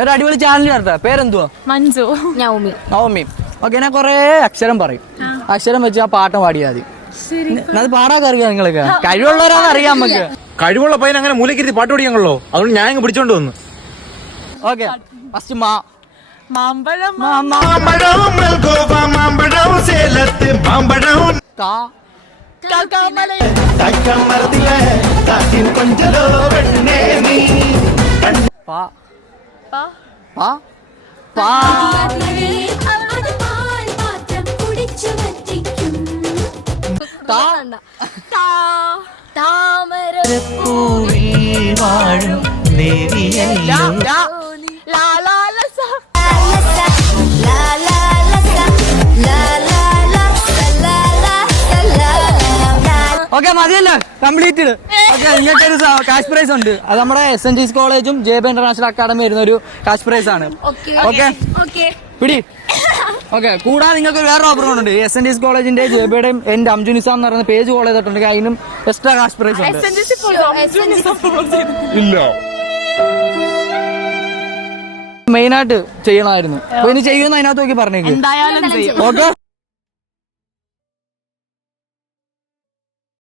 ഒരു അടിപൊളി ചാനൽ കേട്ടോ. പേരെന്തുവാ? മഞ്ജു. നവമി. ഓക്കെ, ഞാൻ കൊറേ അക്ഷരം പറയും. അക്ഷരം വെച്ച് ആ പാട്ട് പാടിയാൽ മതി. അത് പാടാൻ അറിയാം നിങ്ങൾക്ക്? കഴിവുള്ളവരാന്ന് അറിയാം നമുക്ക്. കഴിവുള്ള പയ്യൻ അങ്ങനെ മൂലക്കിരുത്തി പാട്ട് പഠിക്കാനുള്ളോ? അതുകൊണ്ട് ഞാൻ ഇങ്ങ് പിടിച്ചോണ്ട് വന്നു. ഓക്കെ, ഫസ്റ്റ് മാമ്പഴം. ഓക്കെ, മതിയല്ലോ, കംപ്ലീറ്റഡ്. ഓക്കെ, ഇങ്ങനത്തെ ഒരു കാഷ് പ്രൈസ് ഉണ്ട്. അത് നമ്മുടെ SNGS കോളേജും JB ഇന്റർനാഷണൽ അക്കാഡമി വരുന്ന ഒരു കാഷ് പ്രൈസ് ആണ്. ഓക്കെ, പിടി. ഓക്കെ, കൂടാതെ നിങ്ങൾക്ക് വേറെ ഓഫർ ഉണ്ട്. SNGS കോളേജിന്റെ JBയുടെയും എന്റെ അംജു നിസാം എന്ന് പറയുന്ന പേജ് ഫോളോ ചെയ്തിട്ടുണ്ടെങ്കിൽ അതിനും എക്സ്ട്രാ കാഷ് പ്രൈസ് ഉണ്ട്. ഇല്ല, മെയിനായിട്ട് ചെയ്യണമായിരുന്നു. അപ്പൊ ഇനി ചെയ്യുന്ന അതിനകത്ത് നോക്കി പറഞ്ഞേക്ക്. എന്തായാലും ഓക്കെ.